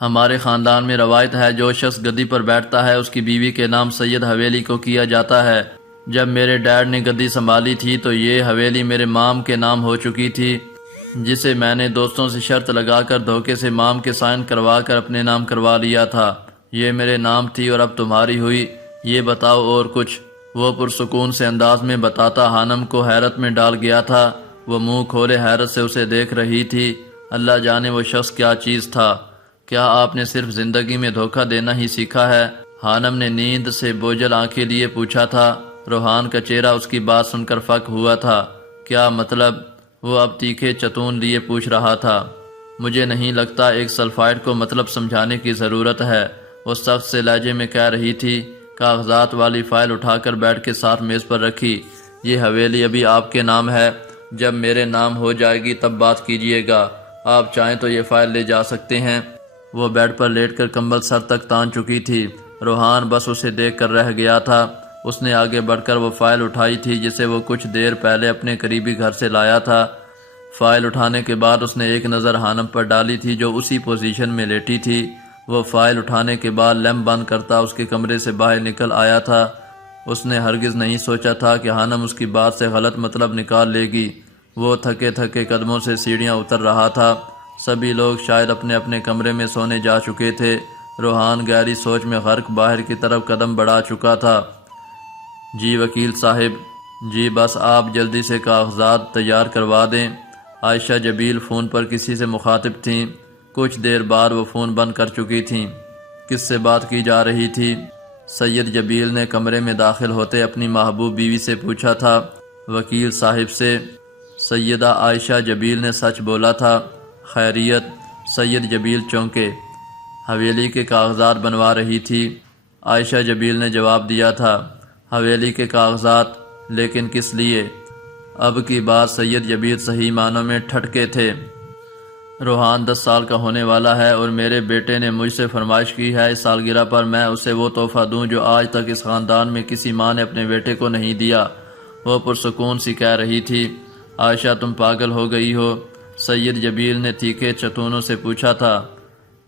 ہمارے خاندان میں روایت ہے جو شخص گدی پر بیٹھتا ہے اس کی بیوی کے نام سید حویلی کو کیا جاتا ہے۔ جب میرے ڈیڈ نے گدی سنبھالی تھی تو یہ حویلی میرے مام کے نام ہو چکی تھی، جسے میں نے دوستوں سے شرط لگا کر دھوکے سے مام کے سائن کروا کر اپنے نام کروا لیا تھا۔ یہ میرے نام تھی اور اب تمہاری ہوئی، یہ بتاؤ اور کچھ؟ وہ پرسکون سے انداز میں بتاتا حانم کو حیرت میں ڈال گیا تھا۔ وہ منہ کھولے حیرت سے اسے دیکھ رہی تھی۔ اللہ جانے وہ شخص کیا چیز تھا۔ کیا آپ نے صرف زندگی میں دھوکہ دینا ہی سیکھا ہے؟ حانم نے نیند سے بوجھل آنکھیں لیے پوچھا تھا۔ روحان کا چہرہ اس کی بات سن کر فک ہوا تھا۔ کیا مطلب؟ وہ اب تیکھے چتون لیے پوچھ رہا تھا۔ مجھے نہیں لگتا ایک سلفائڈ کو مطلب سمجھانے کی ضرورت ہے، وہ سخت سے لہجے میں کہہ رہی تھی۔ کاغذات والی فائل اٹھا کر بیٹھ کے ساتھ میز پر رکھی۔ یہ حویلی ابھی آپ کے نام ہے، جب میرے نام ہو جائے گی تب بات کیجیے گا۔ آپ چاہیں تو یہ فائل لے جا سکتے ہیں۔ وہ بیڈ پر لیٹ کر کمبل سر تک تان چکی تھی۔ روحان بس اسے دیکھ کر رہ گیا تھا۔ اس نے آگے بڑھ کر وہ فائل اٹھائی تھی جسے وہ کچھ دیر پہلے اپنے قریبی گھر سے لایا تھا۔ فائل اٹھانے کے بعد اس نے ایک نظر حانم پر ڈالی تھی جو اسی پوزیشن میں لیٹی تھی۔ وہ فائل اٹھانے کے بعد لیمپ بند کرتا اس کے کمرے سے باہر نکل آیا تھا۔ اس نے ہرگز نہیں سوچا تھا کہ حانم اس کی بات سے غلط مطلب نکال لے گی۔ وہ تھکے تھکے قدموں سے سیڑھیاں اتر رہا تھا۔ سبھی لوگ شاید اپنے اپنے کمرے میں سونے جا چکے تھے۔ روحان گہری سوچ میں غرق باہر کی طرف قدم بڑھا چکا تھا۔ جی وکیل صاحب، جی بس آپ جلدی سے کاغذات تیار کروا دیں۔ عائشہ جبیل فون پر کسی سے مخاطب تھیں۔ کچھ دیر بعد وہ فون بند کر چکی تھیں۔ کس سے بات کی جا رہی تھی؟ سید جبیل نے کمرے میں داخل ہوتے اپنی محبوب بیوی سے پوچھا تھا۔ وکیل صاحب سے۔ سیدہ عائشہ جبیل نے سچ بولا تھا۔ خیریت؟ سید جبیل چونکے۔ حویلی کے کاغذات بنوا رہی تھی، عائشہ جبیل نے جواب دیا تھا۔ حویلی کے کاغذات؟ لیکن کس لیے؟ اب کی بات سید جبیل صحیح معنوں میں ٹھٹکے تھے۔ روحان 10 سال کا ہونے والا ہے اور میرے بیٹے نے مجھ سے فرمائش کی ہے اس سالگرہ پر میں اسے وہ تحفہ دوں جو آج تک اس خاندان میں کسی ماں نے اپنے بیٹے کو نہیں دیا۔ وہ پرسکون سی کہہ رہی تھی۔ عائشہ تم پاگل ہو گئی ہو؟ سید جبیل نے تیکھے چتونوں سے پوچھا تھا۔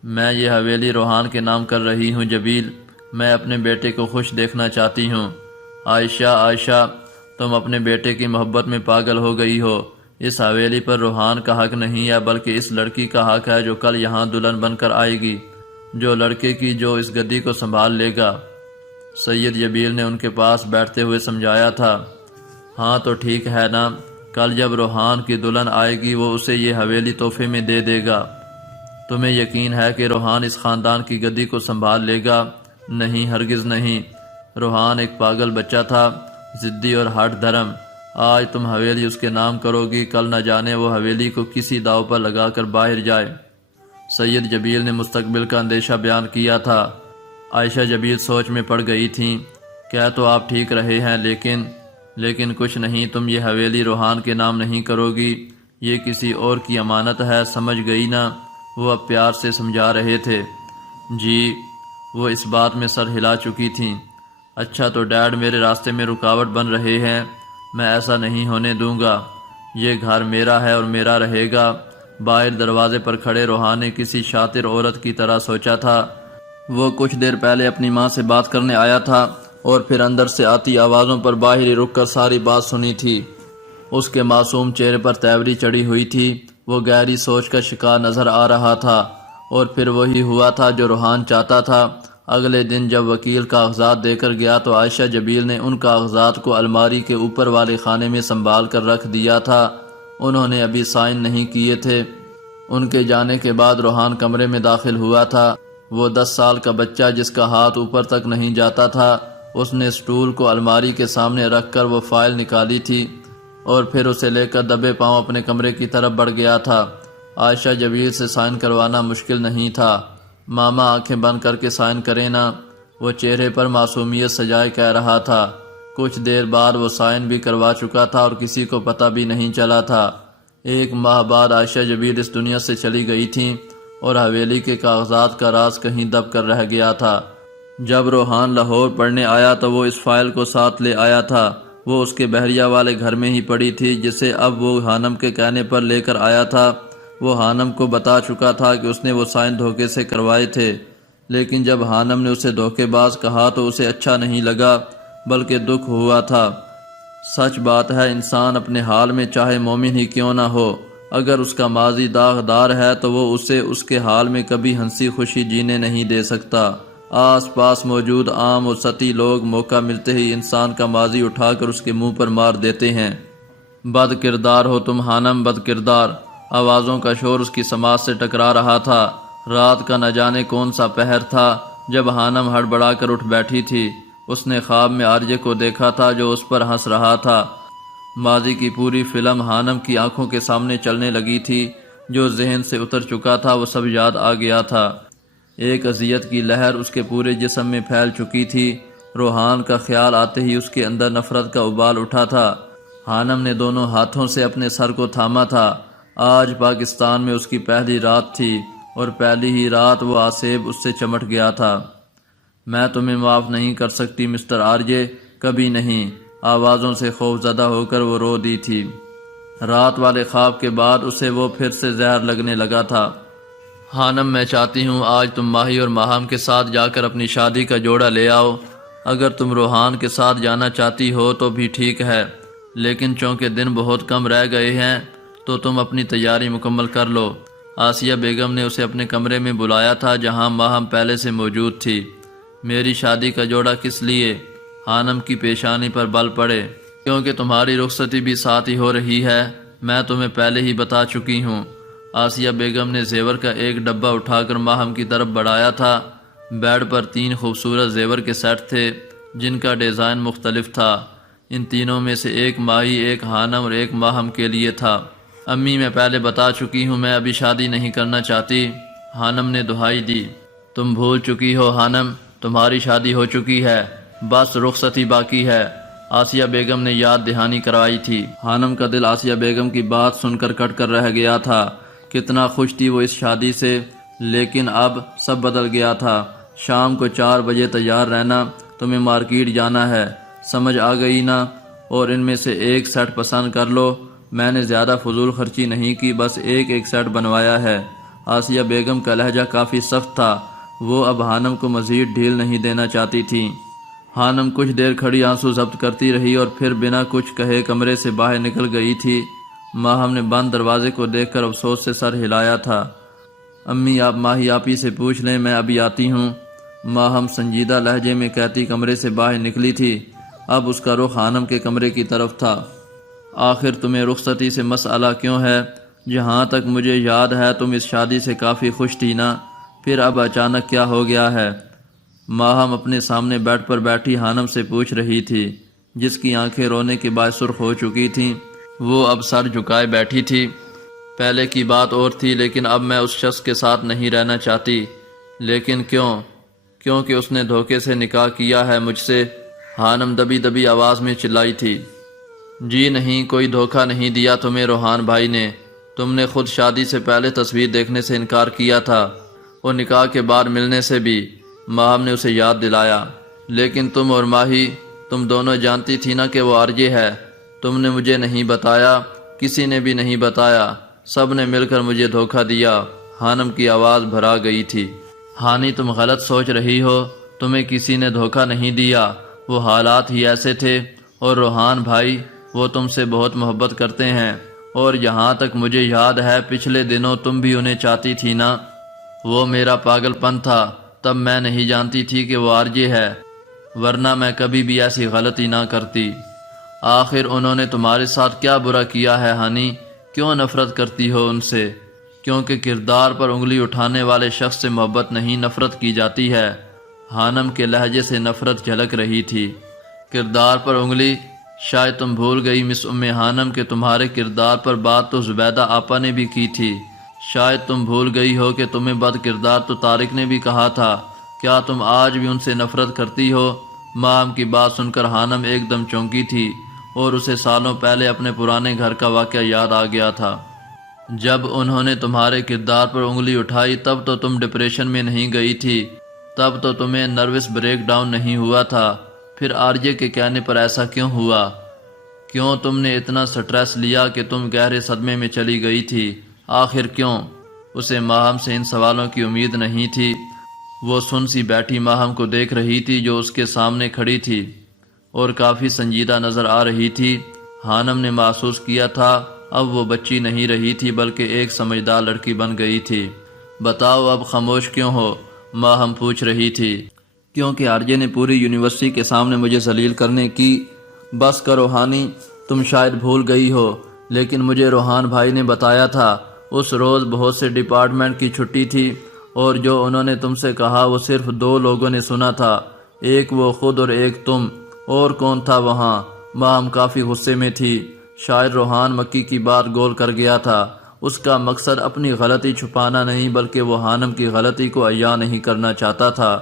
میں یہ حویلی روحان کے نام کر رہی ہوں جبیل، میں اپنے بیٹے کو خوش دیکھنا چاہتی ہوں۔ عائشہ تم اپنے بیٹے کی محبت میں پاگل ہو گئی ہو۔ اس حویلی پر روحان کا حق نہیں ہے بلکہ اس لڑکی کا حق ہے جو کل یہاں دلہن بن کر آئے گی، جو لڑکے کی جو اس گدی کو سنبھال لے گا۔ سید جبیل نے ان کے پاس بیٹھتے ہوئے سمجھایا تھا۔ ہاں تو ٹھیک ہے نا، کل جب روحان کی دلہن آئے گی وہ اسے یہ حویلی تحفے میں دے دے گا۔ تمہیں یقین ہے کہ روحان اس خاندان کی گدی کو سنبھال لے گا؟ نہیں، ہرگز نہیں۔ روحان ایک پاگل بچہ تھا، ضدی اور ہٹ دھرم۔ آج تم حویلی اس کے نام کرو گی، کل نہ جانے وہ حویلی کو کسی داؤ پر لگا کر باہر جائے۔ سید جبیل نے مستقبل کا اندیشہ بیان کیا تھا۔ عائشہ جبیل سوچ میں پڑ گئی تھیں۔ کیا تو آپ ٹھیک رہے ہیں لیکن کچھ نہیں، تم یہ حویلی روحان کے نام نہیں کرو گی، یہ کسی اور کی امانت ہے، سمجھ گئی نا؟ وہ اب پیار سے سمجھا رہے تھے۔ جی، وہ اس بات میں سر ہلا چکی تھیں۔ اچھا تو ڈیڈ میرے راستے میں رکاوٹ بن رہے ہیں، میں ایسا نہیں ہونے دوں گا، یہ گھر میرا ہے اور میرا رہے گا۔ باہر دروازے پر کھڑے روحان نے کسی شاطر عورت کی طرح سوچا تھا۔ وہ کچھ دیر پہلے اپنی ماں سے بات کرنے آیا تھا اور پھر اندر سے آتی آوازوں پر باہر ہی رک کر ساری بات سنی تھی۔ اس کے معصوم چہرے پر تیوری چڑھی ہوئی تھی، وہ گہری سوچ کا شکار نظر آ رہا تھا۔ اور پھر وہی ہوا تھا جو روحان چاہتا تھا۔ اگلے دن جب وکیل کاغذات دے کر گیا تو عائشہ جبیل نے ان کاغذات کو الماری کے اوپر والے خانے میں سنبھال کر رکھ دیا تھا۔ انہوں نے ابھی سائن نہیں کیے تھے۔ ان کے جانے کے بعد روحان کمرے میں داخل ہوا تھا۔ وہ 10 سال کا بچہ جس کا ہاتھ اوپر تک نہیں جاتا تھا، اس نے سٹول کو الماری کے سامنے رکھ کر وہ فائل نکالی تھی اور پھر اسے لے کر دبے پاؤں اپنے کمرے کی طرف بڑھ گیا تھا۔ عائشہ جبیل سے سائن کروانا مشکل نہیں تھا۔ ماما آنکھیں بند کر کے سائن کریں نا، وہ چہرے پر معصومیت سجائے کہہ رہا تھا۔ کچھ دیر بعد وہ سائن بھی کروا چکا تھا اور کسی کو پتہ بھی نہیں چلا تھا۔ 1 ماہ بعد عائشہ جبیل اس دنیا سے چلی گئی تھیں اور حویلی کے کاغذات کا راز کہیں دب کر رہ گیا تھا۔ جب روحان لاہور پڑھنے آیا تو وہ اس فائل کو ساتھ لے آیا تھا۔ وہ اس کے بحریہ والے گھر میں ہی پڑی تھی جسے اب وہ حانم کے کہنے پر لے کر آیا تھا۔ وہ حانم کو بتا چکا تھا کہ اس نے وہ سائن دھوکے سے کروائے تھے، لیکن جب حانم نے اسے دھوکے باز کہا تو اسے اچھا نہیں لگا بلکہ دکھ ہوا تھا۔ سچ بات ہے، انسان اپنے حال میں چاہے مومن ہی کیوں نہ ہو، اگر اس کا ماضی داغدار ہے تو وہ اسے اس کے حال میں کبھی ہنسی خوشی جینے نہیں دے سکتا۔ آس پاس موجود عام و سطحی لوگ موقع ملتے ہی انسان کا ماضی اٹھا کر اس کے منہ پر مار دیتے ہیں۔ بد کردار ہو تم حانم، بد کردار۔ آوازوں کا شور اس کی سماعت سے ٹکرا رہا تھا۔ رات کا نہ جانے کون سا پہر تھا جب حانم ہڑبڑا کر اٹھ بیٹھی تھی۔ اس نے خواب میں آرجے کو دیکھا تھا جو اس پر ہنس رہا تھا۔ ماضی کی پوری فلم حانم کی آنکھوں کے سامنے چلنے لگی تھی۔ جو ذہن سے اتر چکا تھا وہ سب یاد آ گیا تھا۔ ایک اذیت کی لہر اس کے پورے جسم میں پھیل چکی تھی۔ روحان کا خیال آتے ہی اس کے اندر نفرت کا ابال اٹھا تھا۔ حانم نے دونوں ہاتھوں سے اپنے سر کو تھاما تھا۔ آج پاکستان میں اس کی پہلی رات تھی اور پہلی ہی رات وہ آصیب اس سے چمٹ گیا تھا۔ میں تمہیں معاف نہیں کر سکتی مسٹر آرجے، کبھی نہیں۔ آوازوں سے خوف زدہ ہو کر وہ رو دی تھی۔ رات والے خواب کے بعد اسے وہ پھر سے زہر لگنے لگا تھا۔ حانم، میں چاہتی ہوں آج تم ماہی اور ماہم کے ساتھ جا کر اپنی شادی کا جوڑا لے آؤ۔ اگر تم روحان کے ساتھ جانا چاہتی ہو تو بھی ٹھیک ہے، لیکن چونکہ دن بہت کم رہ گئے ہیں تو تم اپنی تیاری مکمل کر لو۔ آسیہ بیگم نے اسے اپنے کمرے میں بلایا تھا جہاں ماہم پہلے سے موجود تھی۔ میری شادی کا جوڑا کس لیے؟ حانم کی پیشانی پر بل پڑے۔ کیونکہ تمہاری رخصتی بھی ساتھ ہی ہو رہی ہے، میں تمہیں پہلے ہی بتا چکی ہوں۔ آسیہ بیگم نے زیور کا ایک ڈبہ اٹھا کر ماہم کی طرف بڑھایا تھا۔ بیڈ پر 3 خوبصورت زیور کے سیٹ تھے جن کا ڈیزائن مختلف تھا۔ ان تینوں میں سے ایک ماہی، ایک حانم اور ایک ماہم کے لیے تھا۔ امی، میں پہلے بتا چکی ہوں میں ابھی شادی نہیں کرنا چاہتی، حانم نے دہائی دی۔ تم بھول چکی ہو حانم، تمہاری شادی ہو چکی ہے، بس رخصتی باقی ہے، آسیہ بیگم نے یاد دہانی کرائی تھی۔ حانم کا دل آسیہ بیگم کی بات سن کر کٹ کر رہ گیا تھا۔ کتنا خوش تھی وہ اس شادی سے، لیکن اب سب بدل گیا تھا۔ شام کو 4 بجے تیار رہنا، تمہیں مارکیٹ جانا ہے، سمجھ آ گئی نا؟ اور ان میں سے ایک سیٹ پسند کر لو۔ میں نے زیادہ فضول خرچی نہیں کی، بس ایک سیٹ بنوایا ہے۔ آسیہ بیگم کا لہجہ کافی سخت تھا، وہ اب حانم کو مزید ڈھیل نہیں دینا چاہتی تھی۔ حانم کچھ دیر کھڑی آنسو ضبط کرتی رہی اور پھر بنا کچھ کہے کمرے سے باہر نکل گئی تھی۔ ماہم نے بند دروازے کو دیکھ کر افسوس سے سر ہلایا تھا۔ امی، آپ ماہی آپی سے پوچھ لیں، میں ابھی آتی ہوں، ماہم سنجیدہ لہجے میں کہتی کمرے سے باہر نکلی تھی۔ اب اس کا رخ حانم کے کمرے کی طرف تھا۔ آخر تمہیں رخصتی سے مسئلہ کیوں ہے؟ جہاں تک مجھے یاد ہے تم اس شادی سے کافی خوش تھی نا، پھر اب اچانک کیا ہو گیا ہے؟ ماہم اپنے سامنے بیڈ پر بیٹھی حانم سے پوچھ رہی تھی، جس کی آنکھیں رونے کے باعث سرخ ہو چکی تھیں۔ وہ اب سر جھکائے بیٹھی تھی۔ پہلے کی بات اور تھی، لیکن اب میں اس شخص کے ساتھ نہیں رہنا چاہتی۔ لیکن کیوں؟ کیونکہ اس نے دھوکے سے نکاح کیا ہے مجھ سے، حانم دبی دبی آواز میں چلائی تھی۔ جی نہیں، کوئی دھوکہ نہیں دیا تمہیں روحان بھائی نے، تم نے خود شادی سے پہلے تصویر دیکھنے سے انکار کیا تھا اور نکاح کے بعد ملنے سے بھی، ماہم نے اسے یاد دلایا۔ لیکن تم اور ماہی، تم دونوں جانتی تھی نا کہ وہ آرجے ہے، تم نے مجھے نہیں بتایا، کسی نے بھی نہیں بتایا، سب نے مل کر مجھے دھوکہ دیا۔ حانم کی آواز بھرا گئی تھی۔ ہانی، تم غلط سوچ رہی ہو، تمہیں کسی نے دھوکہ نہیں دیا، وہ حالات ہی ایسے تھے۔ اور روحان بھائی، وہ تم سے بہت محبت کرتے ہیں، اور جہاں تک مجھے یاد ہے پچھلے دنوں تم بھی انہیں چاہتی تھی نا۔ وہ میرا پاگل پن تھا، تب میں نہیں جانتی تھی کہ وہ آرجے ہے، ورنہ میں کبھی بھی ایسی غلطی نہ کرتی۔ آخر انہوں نے تمہارے ساتھ کیا برا کیا ہے ہانی؟ کیوں نفرت کرتی ہو ان سے؟ کیونکہ کردار پر انگلی اٹھانے والے شخص سے محبت نہیں، نفرت کی جاتی ہے۔ حانم کے لہجے سے نفرت جھلک رہی تھی۔ کردار پر انگلی؟ شاید تم بھول گئی مس حانم کہ تمہارے کردار پر بات تو زبیدہ آپا نے بھی کی تھی۔ شاید تم بھول گئی ہو کہ تمہیں بد کردار تو طارق نے بھی کہا تھا۔ کیا تم آج بھی ان سے نفرت کرتی ہو؟ ماہم کی بات سن کر حانم ایک دم چونکی تھی اور اسے سالوں پہلے اپنے پرانے گھر کا واقعہ یاد آ گیا تھا۔ جب انہوں نے تمہارے کردار پر انگلی اٹھائی تب تو تم ڈپریشن میں نہیں گئی تھی، تب تو تمہیں نروس بریک ڈاؤن نہیں ہوا تھا، پھر آرجے کے کہنے پر ایسا کیوں ہوا؟ کیوں تم نے اتنا سٹریس لیا کہ تم گہرے صدمے میں چلی گئی تھی؟ آخر کیوں؟ اسے ماہم سے ان سوالوں کی امید نہیں تھی۔ وہ سن سی بیٹھی ماہم کو دیکھ رہی تھی جو اس کے سامنے کھڑی تھی اور کافی سنجیدہ نظر آ رہی تھی۔ حانم نے محسوس کیا تھا اب وہ بچی نہیں رہی تھی بلکہ ایک سمجھدار لڑکی بن گئی تھی۔ بتاؤ اب خاموش کیوں ہو؟ ماہم پوچھ رہی تھی۔ کیونکہ آرجے نے پوری یونیورسٹی کے سامنے مجھے ذلیل کرنے کی۔ بس کرو ہانی، تم شاید بھول گئی ہو، لیکن مجھے روحان بھائی نے بتایا تھا اس روز بہت سے ڈپارٹمنٹ کی چھٹی تھی اور جو انہوں نے تم سے کہا وہ صرف 2 لوگوں نے سنا تھا، ایک وہ خود اور ایک تم۔ اور کون تھا وہاں؟ ماہم کافی غصے میں تھی۔ شاید روحان مکی کی بات گول کر گیا تھا۔ اس کا مقصد اپنی غلطی چھپانا نہیں بلکہ وہ حانم کی غلطی کو عیاں نہیں کرنا چاہتا تھا،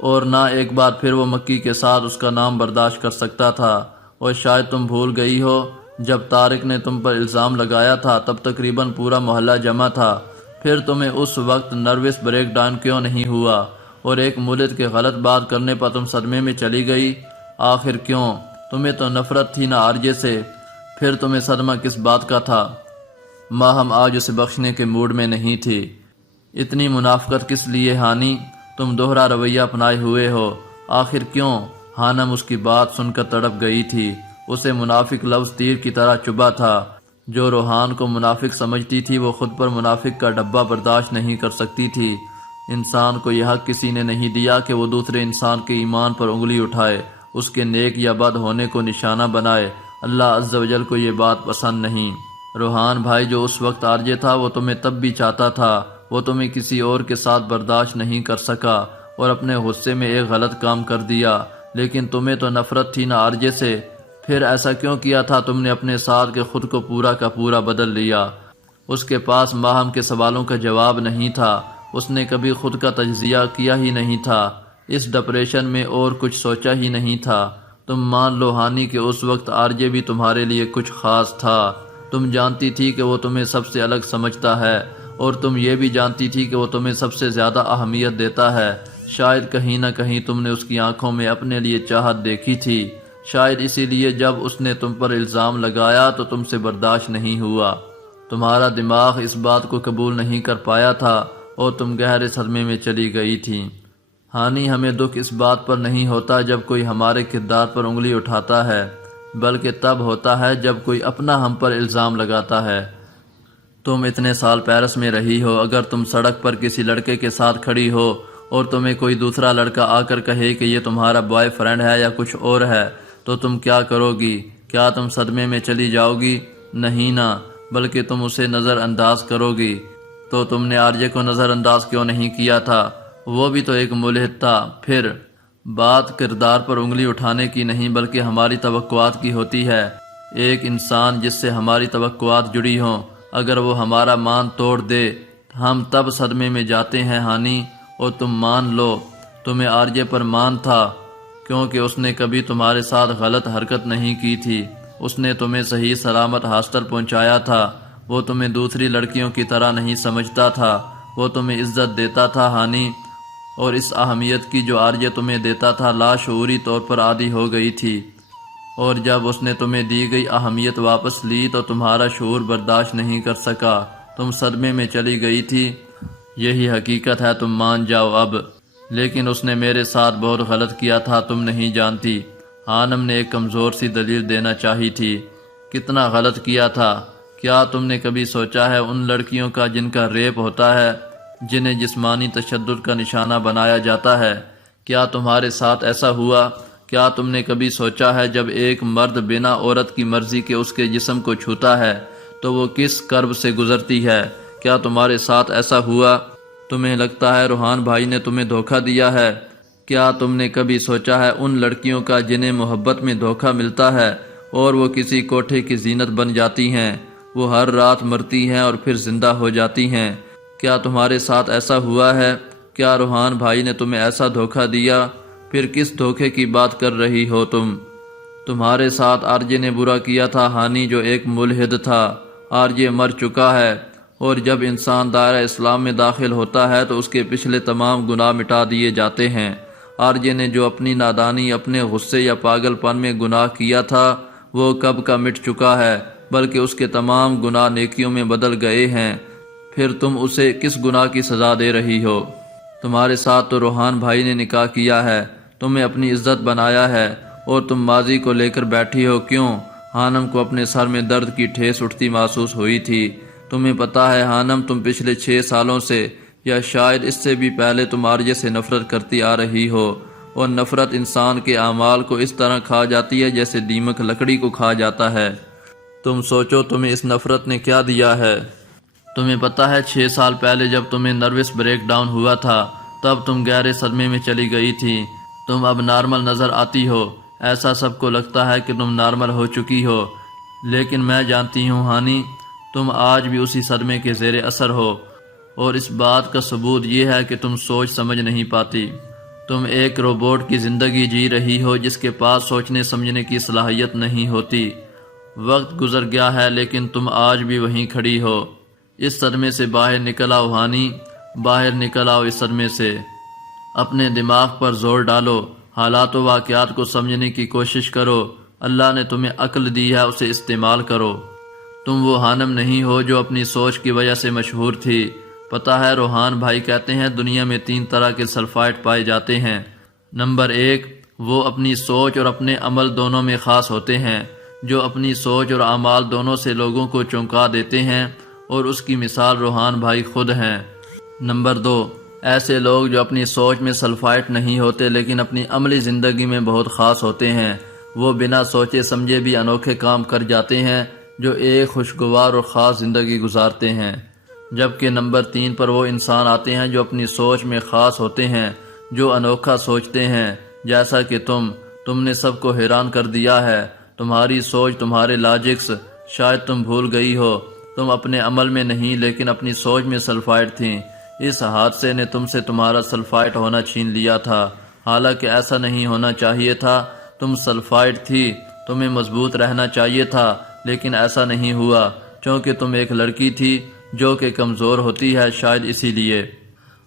اور نہ ایک بار پھر وہ مکی کے ساتھ اس کا نام برداشت کر سکتا تھا۔ اور شاید تم بھول گئی ہو جب طارق نے تم پر الزام لگایا تھا تب تقریباً پورا محلہ جمع تھا، پھر تمہیں اس وقت نروس بریک ڈاؤن کیوں نہیں ہوا اور ایک مولد کے غلط بات کرنے پر تم صدمے میں چلی گئی؟ آخر کیوں؟ تمہیں تو نفرت تھی نا آرجے سے، پھر تمہیں صدمہ کس بات کا تھا؟ ماہم آج اسے بخشنے کے موڈ میں نہیں تھی۔ اتنی منافقت کس لیے ہانی؟ تم دوہرا رویہ اپنائے ہوئے ہو، آخر کیوں؟ حانم اس کی بات سن کر تڑپ گئی تھی۔ اسے منافق لفظ تیر کی طرح چبھا تھا۔ جو روحان کو منافق سمجھتی تھی وہ خود پر منافق کا ڈبہ برداشت نہیں کر سکتی تھی۔ انسان کو یہ حق کسی نے نہیں دیا کہ وہ دوسرے انسان کے ایمان پر انگلی اٹھائے، اس کے نیک یا بد ہونے کو نشانہ بنائے۔ اللہ عز و جل کو یہ بات پسند نہیں۔ روحان بھائی جو اس وقت آرجے تھا وہ تمہیں تب بھی چاہتا تھا، وہ تمہیں کسی اور کے ساتھ برداشت نہیں کر سکا اور اپنے غصے میں ایک غلط کام کر دیا، لیکن تمہیں تو نفرت تھی نا آرجے سے۔ پھر ایسا کیوں کیا تھا تم نے اپنے ساتھ کہ خود کو پورا کا پورا بدل لیا؟ اس کے پاس ماہم کے سوالوں کا جواب نہیں تھا، اس نے کبھی خود کا تجزیہ کیا ہی نہیں تھا، اس ڈپریشن میں اور کچھ سوچا ہی نہیں تھا۔ تم مان لو ہانی کہ اس وقت آرجے بھی تمہارے لیے کچھ خاص تھا۔ تم جانتی تھی کہ وہ تمہیں سب سے الگ سمجھتا ہے اور تم یہ بھی جانتی تھی کہ وہ تمہیں سب سے زیادہ اہمیت دیتا ہے۔ شاید کہیں نہ کہیں تم نے اس کی آنکھوں میں اپنے لیے چاہت دیکھی تھی، شاید اسی لیے جب اس نے تم پر الزام لگایا تو تم سے برداشت نہیں ہوا۔ تمہارا دماغ اس بات کو قبول نہیں کر پایا تھا اور تم گہرے صدمے میں چلی گئی تھی۔ ہانی ہمیں دکھ اس بات پر نہیں ہوتا جب کوئی ہمارے کردار پر انگلی اٹھاتا ہے، بلکہ تب ہوتا ہے جب کوئی اپنا ہم پر الزام لگاتا ہے۔ تم اتنے سال پیرس میں رہی ہو، اگر تم سڑک پر کسی لڑکے کے ساتھ کھڑی ہو اور تمہیں کوئی دوسرا لڑکا آ کر کہے کہ یہ تمہارا بوائے فرینڈ ہے یا کچھ اور ہے تو تم کیا کرو گی؟ کیا تم صدمے میں چلی جاؤ گی؟ نہیں نا، بلکہ تم اسے نظر انداز کرو گی۔ تو تم نے آرجے کو نظر انداز کیوں نہیں کیا تھا؟ وہ بھی تو ایک ملحد تھا۔ پھر بات کردار پر انگلی اٹھانے کی نہیں بلکہ ہماری توقعات کی ہوتی ہے۔ ایک انسان جس سے ہماری توقعات جڑی ہوں اگر وہ ہمارا مان توڑ دے ہم تب صدمے میں جاتے ہیں ہانی۔ اور تم مان لو تمہیں آرجے پر مان تھا کیونکہ اس نے کبھی تمہارے ساتھ غلط حرکت نہیں کی تھی، اس نے تمہیں صحیح سلامت ہاسٹل پہنچایا تھا، وہ تمہیں دوسری لڑکیوں کی طرح نہیں سمجھتا تھا، وہ تمہیں عزت دیتا تھا ہانی، اور اس اہمیت کی جو آرجے تمہیں دیتا تھا لاشعوری طور پر عادی ہو گئی تھی، اور جب اس نے تمہیں دی گئی اہمیت واپس لی تو تمہارا شعور برداشت نہیں کر سکا، تم صدمے میں چلی گئی تھی۔ یہی حقیقت ہے، تم مان جاؤ اب۔ لیکن اس نے میرے ساتھ بہت غلط کیا تھا، تم نہیں جانتی۔ حانم نے ایک کمزور سی دلیل دینا چاہی تھی۔ کتنا غلط کیا تھا؟ کیا تم نے کبھی سوچا ہے ان لڑکیوں کا جن کا ریپ ہوتا ہے، جنہیں جسمانی تشدد کا نشانہ بنایا جاتا ہے؟ کیا تمہارے ساتھ ایسا ہوا؟ کیا تم نے کبھی سوچا ہے جب ایک مرد بنا عورت کی مرضی کے اس کے جسم کو چھوتا ہے تو وہ کس کرب سے گزرتی ہے؟ کیا تمہارے ساتھ ایسا ہوا؟ تمہیں لگتا ہے روحان بھائی نے تمہیں دھوکہ دیا ہے؟ کیا تم نے کبھی سوچا ہے ان لڑکیوں کا جنہیں محبت میں دھوکہ ملتا ہے اور وہ کسی کوٹھے کی زینت بن جاتی ہیں، وہ ہر رات مرتی ہیں اور پھر زندہ ہو جاتی ہیں؟ کیا تمہارے ساتھ ایسا ہوا ہے؟ کیا روحان بھائی نے تمہیں ایسا دھوکہ دیا؟ پھر کس دھوکے کی بات کر رہی ہو تم؟ تمہارے ساتھ آرجے نے برا کیا تھا ہانی، جو ایک ملحد تھا۔ آرجے مر چکا ہے، اور جب انسان دائرہ اسلام میں داخل ہوتا ہے تو اس کے پچھلے تمام گناہ مٹا دیے جاتے ہیں۔ آرجے نے جو اپنی نادانی، اپنے غصے یا پاگل پن میں گناہ کیا تھا وہ کب کا مٹ چکا ہے، بلکہ اس کے تمام گناہ نیکیوں میں بدل گئے ہیں۔ پھر تم اسے کس گناہ کی سزا دے رہی ہو؟ تمہارے ساتھ تو روحان بھائی نے نکاح کیا ہے، تمہیں اپنی عزت بنایا ہے، اور تم ماضی کو لے کر بیٹھی ہو کیوں؟ ہانم کو اپنے سر میں درد کی ٹھیس اٹھتی محسوس ہوئی تھی۔ تمہیں پتہ ہے ہانم، تم پچھلے 6 سالوں سے یا شاید اس سے بھی پہلے تم آریہ سے نفرت کرتی آ رہی ہو، اور نفرت انسان کے اعمال کو اس طرح کھا جاتی ہے جیسے دیمک لکڑی کو کھا جاتا ہے۔ تم سوچو تمہیں اس نفرت نے کیا دیا ہے؟ تمہیں پتہ ہے 6 سال پہلے جب تمہیں نروس بریک ڈاؤن ہوا تھا تب تم گہرے صدمے میں چلی گئی تھی۔ تم اب نارمل نظر آتی ہو، ایسا سب کو لگتا ہے کہ تم نارمل ہو چکی ہو، لیکن میں جانتی ہوں ہانی، تم آج بھی اسی صدمے کے زیر اثر ہو، اور اس بات کا ثبوت یہ ہے کہ تم سوچ سمجھ نہیں پاتی۔ تم ایک روبوٹ کی زندگی جی رہی ہو جس کے پاس سوچنے سمجھنے کی صلاحیت نہیں ہوتی۔ وقت گزر گیا ہے لیکن تم آج بھی وہیں کھڑی ہو۔ اس صدمے سے باہر نکل آؤ ہانی، باہر نکل آؤ اس صدمے سے۔ اپنے دماغ پر زور ڈالو، حالات و واقعات کو سمجھنے کی کوشش کرو۔ اللہ نے تمہیں عقل دی ہے، اسے استعمال کرو۔ تم وہ ہانم نہیں ہو جو اپنی سوچ کی وجہ سے مشہور تھی۔ پتہ ہے روحان بھائی کہتے ہیں دنیا میں 3 طرح کے سلفائٹ پائے جاتے ہیں۔ نمبر 1، وہ اپنی سوچ اور اپنے عمل دونوں میں خاص ہوتے ہیں، جو اپنی سوچ اور اعمال دونوں سے لوگوں کو چونکا دیتے ہیں، اور اس کی مثال روحان بھائی خود ہیں۔ نمبر 2، ایسے لوگ جو اپنی سوچ میں سلفائٹ نہیں ہوتے لیکن اپنی عملی زندگی میں بہت خاص ہوتے ہیں۔ وہ بنا سوچے سمجھے بھی انوکھے کام کر جاتے ہیں، جو ایک خوشگوار اور خاص زندگی گزارتے ہیں۔ جبکہ نمبر 3 پر وہ انسان آتے ہیں جو اپنی سوچ میں خاص ہوتے ہیں، جو انوکھا سوچتے ہیں۔ جیسا کہ تم نے سب کو حیران کر دیا ہے۔ تمہاری سوچ، تمہارے لاجکس، شاید تم بھول گئی ہو، تم اپنے عمل میں نہیں لیکن اپنی سوچ میں سلفائٹ تھیں۔ اس حادثے نے تم سے تمہارا سلفائٹ ہونا چھین لیا تھا، حالانکہ ایسا نہیں ہونا چاہیے تھا۔ تم سلفائٹ تھی، تمہیں مضبوط رہنا چاہیے تھا، لیکن ایسا نہیں ہوا، چونکہ تم ایک لڑکی تھی جو کہ کمزور ہوتی ہے، شاید اسی لیے۔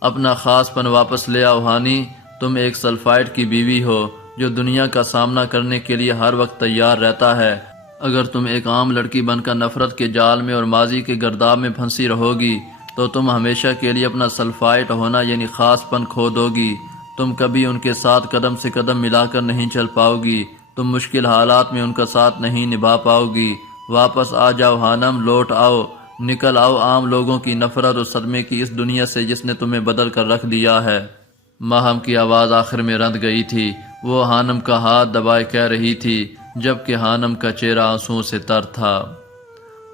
اپنا خاص پن واپس لے آؤ ہانی، تم ایک سلفائٹ کی بیوی ہو جو دنیا کا سامنا کرنے کے لیے ہر وقت تیار رہتا ہے۔ اگر تم ایک عام لڑکی بن کر نفرت کے جال میں اور ماضی کے گرداب میں پھنسی رہو گی تو تم ہمیشہ کے لیے اپنا سلفائٹ ہونا یعنی خاص پن کھو دو گی۔ تم کبھی ان کے ساتھ قدم سے قدم ملا کر نہیں چل پاؤ گی، تم مشکل حالات میں ان کا ساتھ نہیں نبھا پاؤ گی۔ واپس آ جاؤ ہانم، لوٹ آؤ، نکل آؤ عام لوگوں کی نفرت اور صدمے کی اس دنیا سے جس نے تمہیں بدل کر رکھ دیا ہے۔ ماہم کی آواز آخر میں رند گئی تھی۔ وہ ہانم کا ہاتھ دبائے کہہ رہی تھی، جبکہ ہانم کا چہرہ آنسوؤں سے تر تھا۔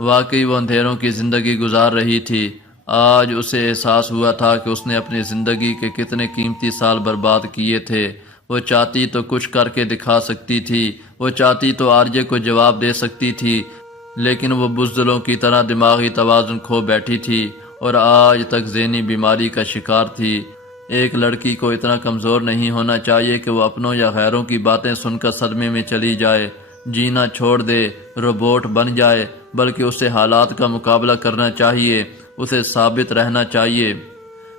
واقعی وہ اندھیروں کی زندگی گزار رہی تھی۔ آج اسے احساس ہوا تھا کہ اس نے اپنی زندگی کے کتنے قیمتی سال برباد کیے تھے۔ وہ چاہتی تو کچھ کر کے دکھا سکتی تھی، وہ چاہتی تو آریہ کو جواب دے سکتی تھی، لیکن وہ بزدلوں کی طرح دماغی توازن کھو بیٹھی تھی اور آج تک ذہنی بیماری کا شکار تھی۔ ایک لڑکی کو اتنا کمزور نہیں ہونا چاہیے کہ وہ اپنوں یا غیروں کی باتیں سن کر صدمے میں چلی جائے، جینا چھوڑ دے، روبوٹ بن جائے، بلکہ اسے حالات کا مقابلہ کرنا چاہیے، اسے ثابت رہنا چاہیے،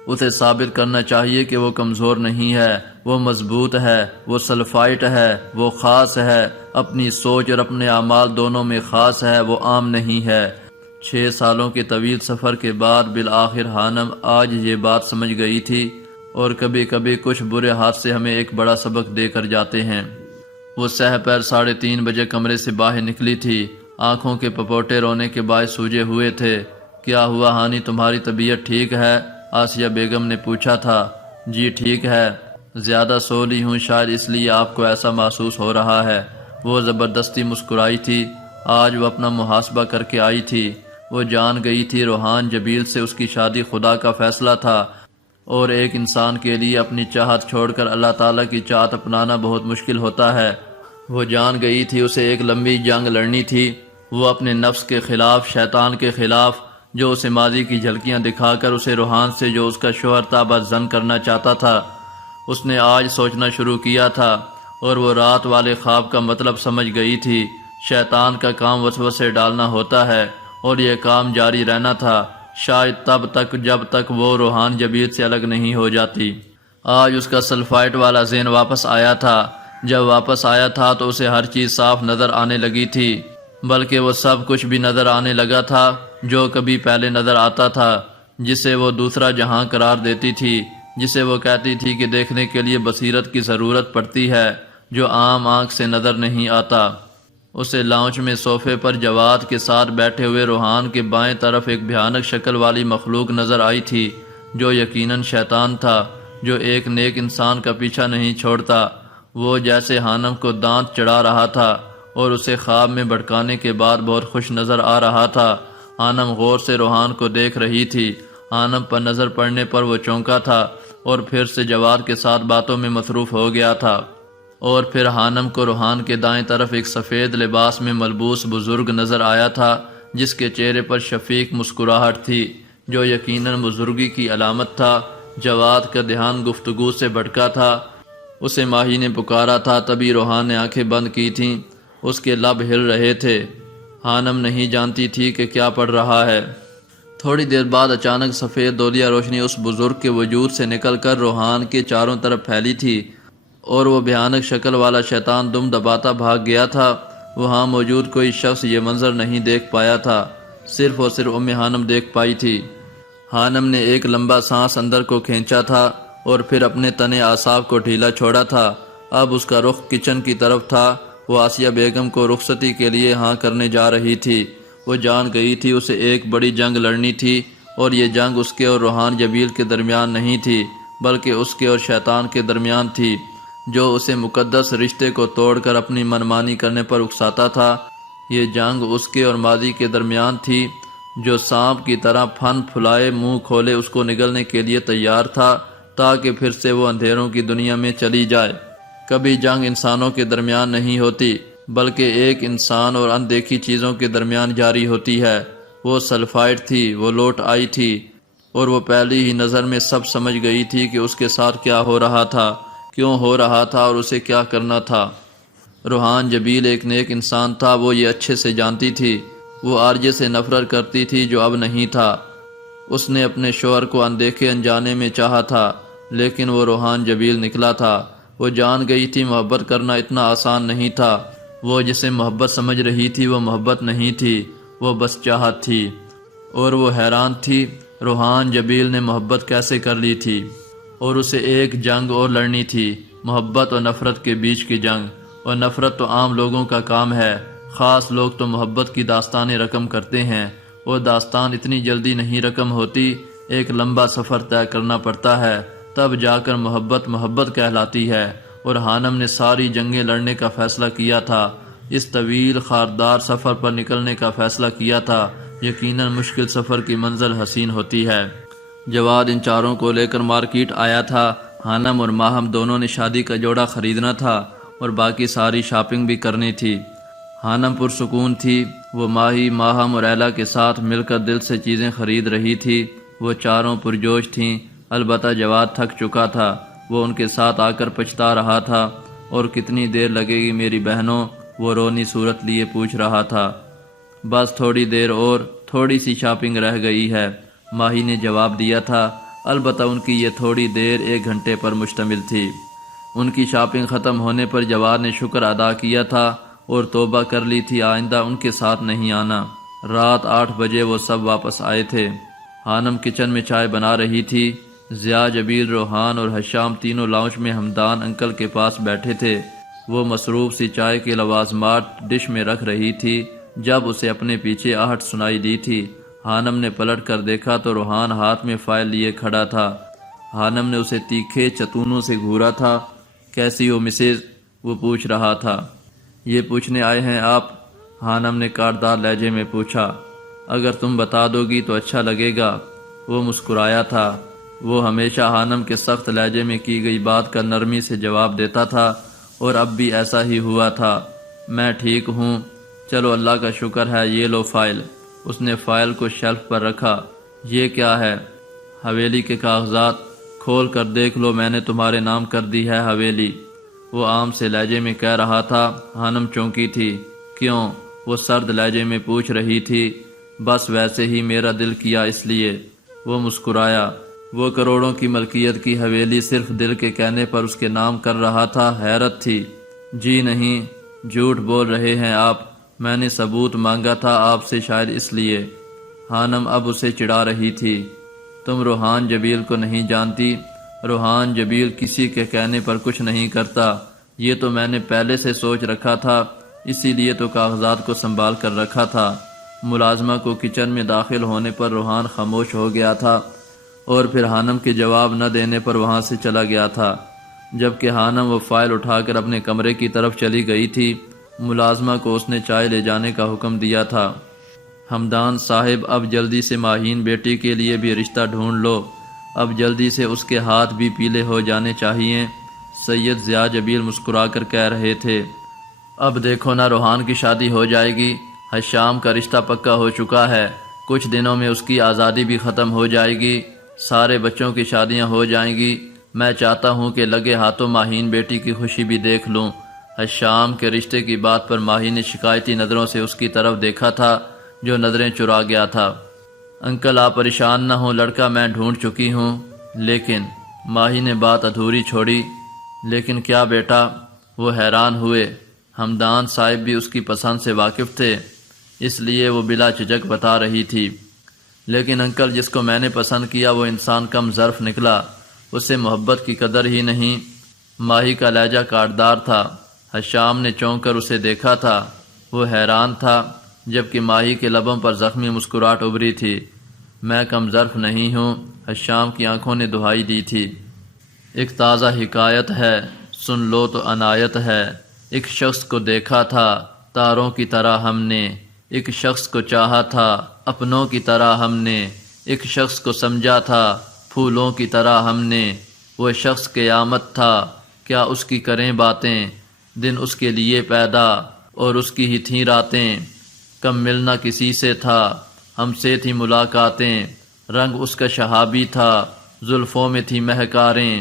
اسے ثابت کرنا چاہیے کہ وہ کمزور نہیں ہے، وہ مضبوط ہے، وہ سلفائٹ ہے، وہ خاص ہے، اپنی سوچ اور اپنے اعمال دونوں میں خاص ہے، وہ عام نہیں ہے۔ 6 سالوں کے طویل سفر کے بعد بالآخر ہانم آج یہ بات سمجھ گئی تھی، اور کبھی کبھی کچھ برے حادثے ہمیں ایک بڑا سبق دے کر جاتے ہیں۔ وہ سہ پیر 3:30 بجے کمرے سے باہر نکلی تھی، آنکھوں کے پپوٹے رونے کے باعث سوجے ہوئے تھے۔ کیا ہوا ہانی، تمہاری طبیعت ٹھیک ہے؟ آسیہ بیگم نے پوچھا تھا۔ جی ٹھیک ہے، زیادہ سو لی ہوں، شاید اس لیے آپ کو ایسا محسوس ہو رہا ہے۔ وہ زبردستی مسکرائی تھی۔ آج وہ اپنا محاسبہ کر کے آئی تھی۔ وہ جان گئی تھی روحان جبیل سے اس کی شادی خدا کا فیصلہ تھا، اور ایک انسان کے لیے اپنی چاہت چھوڑ کر اللہ تعالیٰ کی چاہت اپنانا بہت مشکل ہوتا ہے۔ وہ جان گئی تھی اسے ایک لمبی جنگ لڑنی تھی، وہ اپنے نفس کے خلاف، شیطان کے خلاف، جو اسے ماضی کی جھلکیاں دکھا کر اسے روحان سے جو اس کا شوہر تھا بس زن کرنا چاہتا تھا۔ اس نے آج سوچنا شروع کیا تھا، اور وہ رات والے خواب کا مطلب سمجھ گئی تھی۔ شیطان کا کام وسوسے ڈالنا ہوتا ہے، اور یہ کام جاری رہنا تھا، شاید تب تک جب تک وہ روحان جبیل سے الگ نہیں ہو جاتی۔ آج اس کا سلفائٹ والا ذہن واپس آیا تھا۔ جب واپس آیا تھا تو اسے ہر چیز صاف نظر آنے لگی تھی، بلکہ وہ سب کچھ بھی نظر آنے لگا تھا جو کبھی پہلے نظر آتا تھا۔ جسے وہ دوسرا جہاں قرار دیتی تھی، جسے وہ کہتی تھی کہ دیکھنے کے لیے بصیرت کی ضرورت پڑتی ہے جو عام آنکھ سے نظر نہیں آتا۔ اسے لاؤنج میں صوفے پر جواد کے ساتھ بیٹھے ہوئے روحان کے بائیں طرف ایک بھیانک شکل والی مخلوق نظر آئی تھی جو یقیناً شیطان تھا، جو ایک نیک انسان کا پیچھا نہیں چھوڑتا۔ وہ جیسے حانم کو دانت چڑھا رہا تھا اور اسے خواب میں بھڑکانے کے بعد بہت خوش نظر آ رہا تھا۔ حانم غور سے روحان کو دیکھ رہی تھی۔ حانم پر نظر پڑنے پر وہ چونکا تھا اور پھر سے جواد کے ساتھ باتوں میں مصروف ہو گیا تھا۔ اور پھر حانم کو روحان کے دائیں طرف ایک سفید لباس میں ملبوس بزرگ نظر آیا تھا جس کے چہرے پر شفیق مسکراہٹ تھی جو یقیناً بزرگی کی علامت تھا۔ جواد کا دھیان گفتگو سے بھٹکا تھا۔ اسے ماہی نے پکارا تھا، تبھی روحان نے آنکھیں بند کی تھیں۔ اس کے لب ہل رہے تھے۔ حانم نہیں جانتی تھی کہ کیا پڑھ رہا ہے۔ تھوڑی دیر بعد اچانک سفید دولیا روشنی اس بزرگ کے وجود سے نکل کر روحان کے چاروں طرف پھیلی تھی اور وہ بھیانک شکل والا شیطان دم دباتا بھاگ گیا تھا۔ وہاں موجود کوئی شخص یہ منظر نہیں دیکھ پایا تھا، صرف اور صرف حانم دیکھ پائی تھی۔ حانم نے ایک لمبا سانس اندر کو کھینچا تھا اور پھر اپنے تنے اعصاب کو ڈھیلا چھوڑا تھا۔ اب اس کا رخ کچن کی طرف تھا۔ وہ آسیہ بیگم کو رخصتی کے لیے ہاں کرنے جا رہی تھی۔ وہ جان گئی تھی اسے ایک بڑی جنگ لڑنی تھی، اور یہ جنگ اس کے اور روحان جبیل کے درمیان نہیں تھی بلکہ اس کے اور شیطان کے درمیان تھی جو اسے مقدس رشتے کو توڑ کر اپنی منمانی کرنے پر اکساتا تھا۔ یہ جنگ اس کے اور ماضی کے درمیان تھی جو سانپ کی طرح پھن پھلائے منہ کھولے اس کو نگلنے کے لیے تیار تھا تاکہ پھر سے وہ اندھیروں کی دنیا میں چلی جائے۔ کبھی جنگ انسانوں کے درمیان نہیں ہوتی بلکہ ایک انسان اور اندیکھی چیزوں کے درمیان جاری ہوتی ہے۔ وہ سلفائٹ تھی، وہ لوٹ آئی تھی اور وہ پہلی ہی نظر میں سب سمجھ گئی تھی کہ اس کے ساتھ کیا ہو رہا تھا، کیوں ہو رہا تھا اور اسے کیا کرنا تھا۔ روحان جبیل ایک نیک انسان تھا، وہ یہ اچھے سے جانتی تھی۔ وہ عارضے سے نفرت کرتی تھی جو اب نہیں تھا۔ اس نے اپنے شوہر کو اندیکھے انجانے میں چاہا تھا لیکن وہ روحان جبیل نکلا تھا۔ وہ جان گئی تھی محبت کرنا اتنا آسان نہیں تھا۔ وہ جسے محبت سمجھ رہی تھی وہ محبت نہیں تھی، وہ بس چاہت تھی، اور وہ حیران تھی روحان جبیل نے محبت کیسے کر لی تھی۔ اور اسے ایک جنگ اور لڑنی تھی، محبت اور نفرت کے بیچ کی جنگ۔ اور نفرت تو عام لوگوں کا کام ہے، خاص لوگ تو محبت کی داستانیں رقم کرتے ہیں، اور داستان اتنی جلدی نہیں رقم ہوتی، ایک لمبا سفر طے کرنا پڑتا ہے، تب جا کر محبت محبت کہلاتی ہے۔ اور حانم نے ساری جنگیں لڑنے کا فیصلہ کیا تھا، اس طویل خاردار سفر پر نکلنے کا فیصلہ کیا تھا۔ یقیناً مشکل سفر کی منزل حسین ہوتی ہے۔ جواد ان چاروں کو لے کر مارکیٹ آیا تھا۔ حانم اور ماہم دونوں نے شادی کا جوڑا خریدنا تھا اور باقی ساری شاپنگ بھی کرنی تھی۔ حانم پرسکون تھی، وہ ماہی، ماہم اور ایلا کے ساتھ مل کر دل سے چیزیں خرید رہی تھی۔ وہ چاروں پرجوش تھیں، البتہ جواد تھک چکا تھا۔ وہ ان کے ساتھ آ کر پچھتا رہا تھا۔ اور کتنی دیر لگے گی میری بہنوں؟ وہ رونی صورت لیے پوچھ رہا تھا۔ بس تھوڑی دیر اور، تھوڑی سی شاپنگ رہ گئی ہے، ماہی نے جواب دیا تھا۔ البتہ ان کی یہ تھوڑی دیر 1 گھنٹے پر مشتمل تھی۔ ان کی شاپنگ ختم ہونے پر جواد نے شکر ادا کیا تھا اور توبہ کر لی تھی آئندہ ان کے ساتھ نہیں آنا۔ رات 8 بجے وہ سب واپس آئے تھے۔ حانم کچن میں چائے بنا رہی تھی۔ ضیاء، جبیل، روحان اور حشام تینوں لاؤنج میں ہمدان انکل کے پاس بیٹھے تھے۔ وہ مصروف سی چائے کے لوازمات ڈش میں رکھ رہی تھی جب اسے اپنے پیچھے آہٹ سنائی دی تھی۔ حانم نے پلٹ کر دیکھا تو روحان ہاتھ میں فائل لیے کھڑا تھا۔ حانم نے اسے تیکھے چتونوں سے گھورا تھا۔ کیسی ہو مسز؟ وہ پوچھ رہا تھا۔ یہ پوچھنے آئے ہیں آپ؟ حانم نے کاٹدار لہجے میں پوچھا۔ اگر تم بتا دو گی تو اچھا لگے گا۔ وہ مسکرایا تھا۔ وہ ہمیشہ حانم کے سخت لہجے میں کی گئی بات کا نرمی سے جواب دیتا تھا اور اب بھی ایسا ہی ہوا تھا۔ میں ٹھیک ہوں، چلو اللہ کا شکر ہے، یہ لو فائل۔ اس نے فائل کو شیلف پر رکھا۔ یہ کیا ہے؟ حویلی کے کاغذات، کھول کر دیکھ لو، میں نے تمہارے نام کر دی ہے حویلی۔ وہ عام سے لہجے میں کہہ رہا تھا۔ حانم چونکی تھی۔ کیوں؟ وہ سرد لہجے میں پوچھ رہی تھی۔ بس ویسے ہی، میرا دل کیا اس لیے۔ وہ مسکرایا۔ وہ کروڑوں کی ملکیت کی حویلی صرف دل کے کہنے پر اس کے نام کر رہا تھا، حیرت تھی۔ جی نہیں، جھوٹ بول رہے ہیں آپ، میں نے ثبوت مانگا تھا آپ سے، شاید اس لیے۔ حانم اب اسے چڑھا رہی تھی۔ تم روحان جبیل کو نہیں جانتی؟ روحان جبیل کسی کے کہنے پر کچھ نہیں کرتا، یہ تو میں نے پہلے سے سوچ رکھا تھا، اسی لیے تو کاغذات کو سنبھال کر رکھا تھا۔ ملازمہ کو کچن میں داخل ہونے پر روحان خاموش ہو گیا تھا اور پھر ہانم کے جواب نہ دینے پر وہاں سے چلا گیا تھا۔ جبکہ ہانم وہ فائل اٹھا کر اپنے کمرے کی طرف چلی گئی تھی، ملازمہ کو اس نے چائے لے جانے کا حکم دیا تھا۔ حمدان صاحب، اب جلدی سے ماہین بیٹی کے لیے بھی رشتہ ڈھونڈ لو، اب جلدی سے اس کے ہاتھ بھی پیلے ہو جانے چاہیے، سید ضیاء جبیل مسکرا کر کہہ رہے تھے۔ اب دیکھو نا، روحان کی شادی ہو جائے گی، حشام کا رشتہ پکا ہو چکا ہے، کچھ دنوں میں اس کی آزادی بھی ختم ہو جائے گی، سارے بچوں کی شادیاں ہو جائیں گی۔ میں چاہتا ہوں کہ لگے ہاتھوں ماہین بیٹی کی خوشی بھی دیکھ لوں۔ حشام کے رشتے کی بات پر ماہی نے شکایتی نظروں سے اس کی طرف دیکھا تھا، جو نظریں چرا گیا تھا۔ انکل آپ پریشان نہ ہوں، لڑکا میں ڈھونڈ چکی ہوں۔ لیکن ماہی نے بات ادھوری چھوڑی۔ لیکن کیا بیٹا؟ وہ حیران ہوئے۔ حمدان صاحب بھی اس کی پسند سے واقف تھے، اس لیے وہ بلا جھجک بتا رہی تھی۔ لیکن انکل، جس کو میں نے پسند کیا وہ انسان کم ظرف نکلا، اسے محبت کی قدر ہی نہیں۔ ماہی کا لہجہ کاٹدار تھا۔ حشام نے چونک کر اسے دیکھا تھا، وہ حیران تھا، جبکہ ماہی کے لبوں پر زخمی مسکراہٹ ابھری تھی۔ میں کم ظرف نہیں ہوں، حشام کی آنکھوں نے دہائی دی تھی۔ ایک تازہ حکایت ہے، سن لو تو عنایت ہے۔ ایک شخص کو دیکھا تھا تاروں کی طرح ہم نے، ایک شخص کو چاہا تھا اپنوں کی طرح ہم نے، ایک شخص کو سمجھا تھا پھولوں کی طرح ہم نے۔ وہ شخص قیامت تھا، کیا اس کی کریں باتیں، دن اس کے لیے پیدا اور اس کی ہی تھیں راتیں۔ کم ملنا کسی سے تھا، ہم سے تھی ملاقاتیں، رنگ اس کا شہابی تھا، زلفوں میں تھی مہکاریں،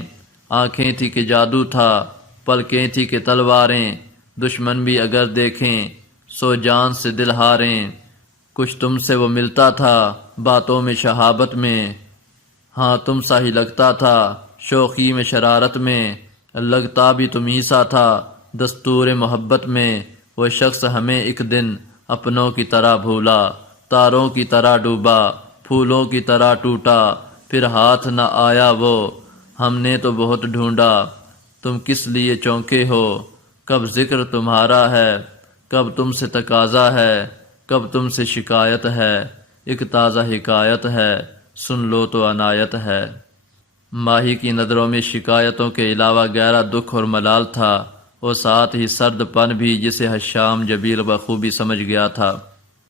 آنکھیں تھی کہ جادو تھا، پلکیں تھی کہ تلواریں، دشمن بھی اگر دیکھیں سو جان سے دل ہاریں۔ کچھ تم سے وہ ملتا تھا باتوں میں شہابت میں، ہاں تم سا ہی لگتا تھا شوخی میں شرارت میں، لگتا بھی تم ہی سا تھا دستور محبت میں۔ وہ شخص ہمیں ایک دن اپنوں کی طرح بھولا، تاروں کی طرح ڈوبا، پھولوں کی طرح ٹوٹا، پھر ہاتھ نہ آیا وہ، ہم نے تو بہت ڈھونڈا۔ تم کس لیے چونکے ہو، کب ذکر تمہارا ہے، کب تم سے تقاضا ہے، کب تم سے شکایت ہے۔ ایک تازہ حکایت ہے، سن لو تو عنایت ہے۔ ماہی کی نظروں میں شکایتوں کے علاوہ گہرا دکھ اور ملال تھا، اور ساتھ ہی سرد پن بھی، جسے حشام جبیل بخوبی سمجھ گیا تھا۔